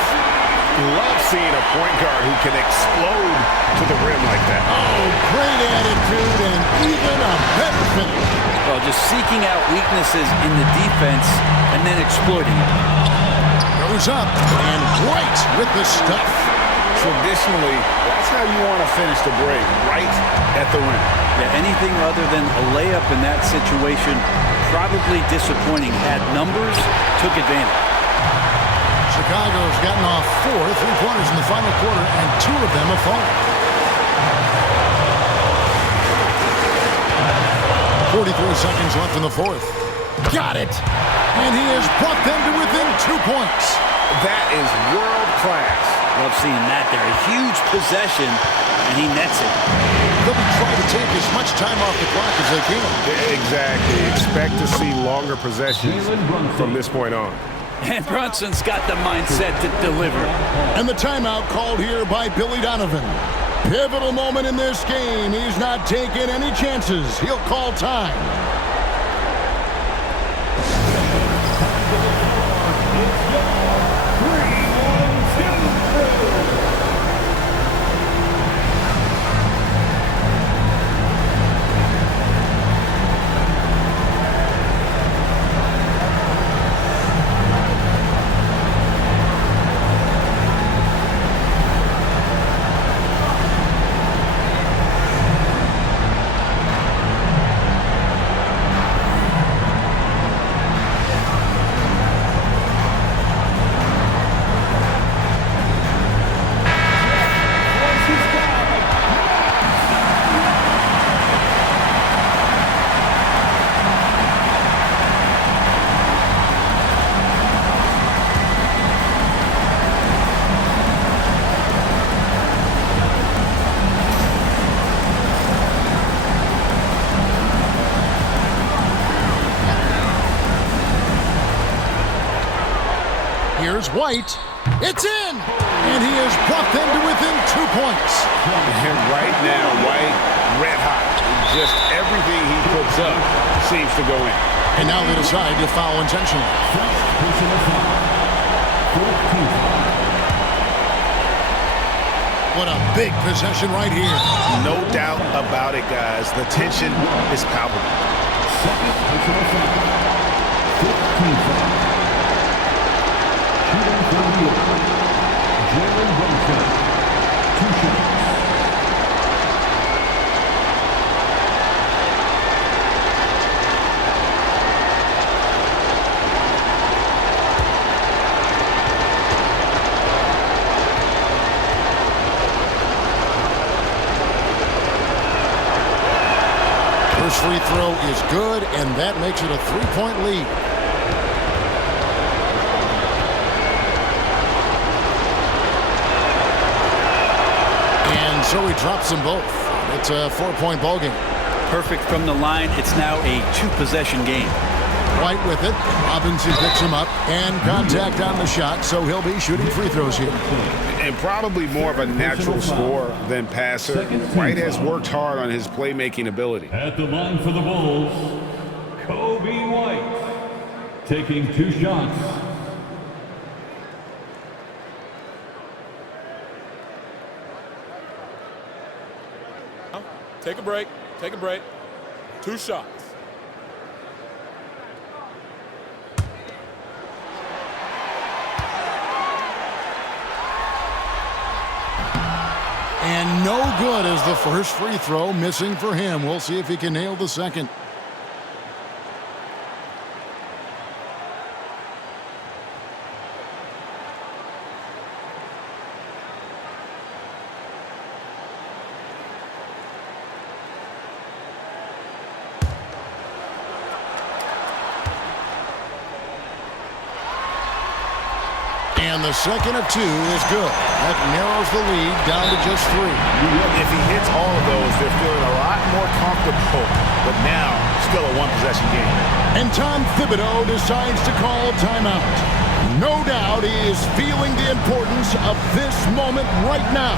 Love seeing a point guard who can explode to the rim like that. Oh, great attitude and even a better finish. Well, just seeking out weaknesses in the defense and then exploiting it. Goes up, and White with the stuff. Traditionally, that's how you want to finish the break, right at the rim. Yeah, anything other than a layup in that situation, probably disappointing. Had numbers, took advantage. Chicago's gotten off 4 3-pointers in the final quarter, and 2 of them have fallen. 43 seconds left in the fourth. Got it! And he has brought them to within 2 points. That is world class. Love seeing that there. A huge possession, and he nets it. They'll be trying to take as much time off the clock as they can. Exactly. Expect to see longer possessions from this point on. And Brunson's got the mindset to deliver. And the timeout called here by Billy Donovan. Pivotal moment in this game. He's not taking any chances. He'll call time. Here's White. It's in! And he has brought them to within 2 points. And right now, White, red hot. Just everything he puts up seems to go in. And now they decide to foul intentionally. What a big possession right here. No doubt about it, guys. The tension is palpable. Second personal foul. 15 foul. Shooting from the arc. Jalen Brunson. 2 shots. First free throw is good, and that makes it a 3-point lead. And so he drops them both. It's a 4-point ball game. Perfect from the line. It's now a 2-possession game. White with it. Robinson picks him up. And contact on the shot, so he'll be shooting free throws here. And probably more of a natural scorer than passer. White has worked hard on his playmaking ability. At the line for the Bulls, Kobe White, taking 2 shots. Take a break. Take a break. 2 shots. And no good as the first free throw missing for him. We'll see if he can nail the second. And the second of 2 is good. That narrows the lead down to just 3. If he hits all of those, they're feeling a lot more comfortable. But now, still a one-possession game. And Tom Thibodeau decides to call timeout. No doubt he is feeling the importance of this moment right now.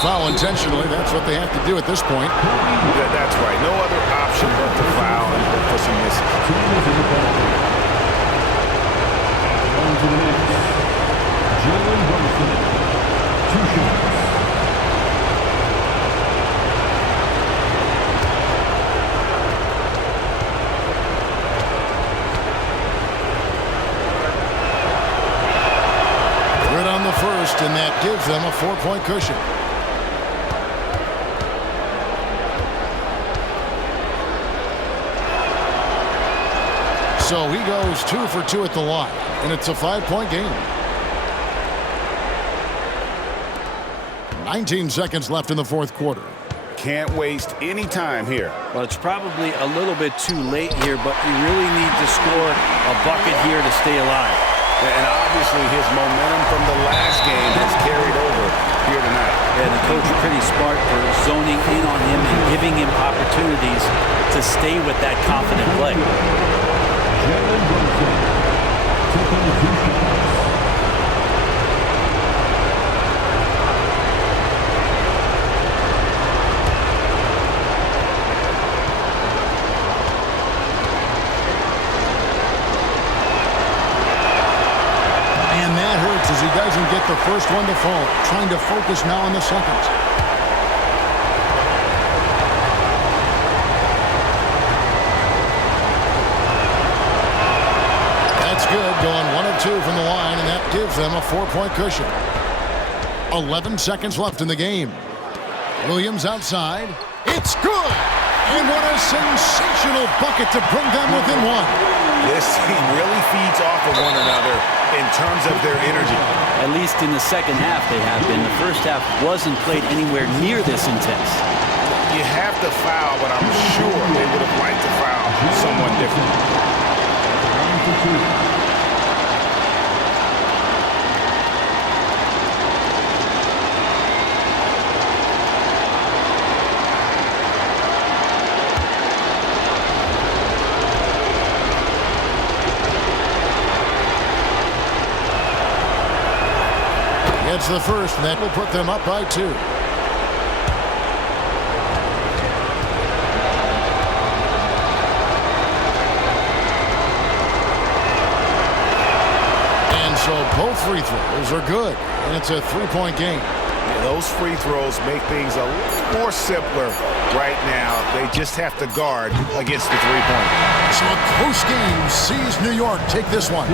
Foul intentionally. That's what they have to do at this point. Yeah, that's right. No other option but to foul and for some misses. On to the Knicks, Jalen Brunson, 2 shots. Good on the first, and that gives them a 4-point cushion. So he goes 2 for 2 at the line, and it's a 5-point game. 19 seconds left in the fourth quarter. Can't waste any time here. Well, it's probably a little bit too late here, but you really need to score a bucket here to stay alive. And obviously his momentum from the last game has carried over here tonight. And the coach is pretty smart for zoning in on him and giving him opportunities to stay with that confident play. Jalen Brunson, taking 2 shots. And that hurts as he doesn't get the first one to fall. Trying to focus now on the second. Good, going 1 of 2 from the line, and that gives them a 4-point cushion. 11 seconds left in the game. Williams outside. It's good! And what a sensational bucket to bring them within 1. This team really feeds off of one another in terms of their energy. At least in the second half they have been. The first half wasn't played anywhere near this intense. You have to foul, but I'm sure they would have liked to foul someone different. It's the first, and that will put them up by 2. And so both free throws are good, and it's a 3-point game. Those free throws make things a little more simpler right now. They just have to guard against the three-pointer. So a close game sees New York take this one.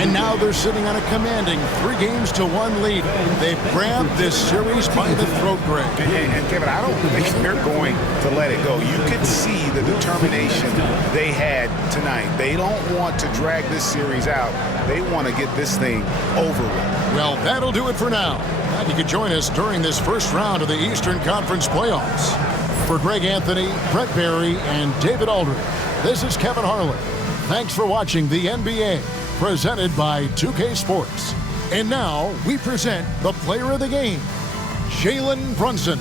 And now they're sitting on a commanding 3-1 lead. They've grabbed this series by the throat, Greg. And Kevin, I don't think they're going to let it go. You could see the determination they had tonight. They don't want to drag this series out. They want to get this thing over with. Well, that'll do it for now. Glad you could join us during this first round of the Eastern Conference playoffs. For Greg Anthony, Brett Barry, and David Aldridge, this is Kevin Harlan. Thanks for watching the NBA, presented by 2K Sports. And now we present the player of the game, Jalen Brunson.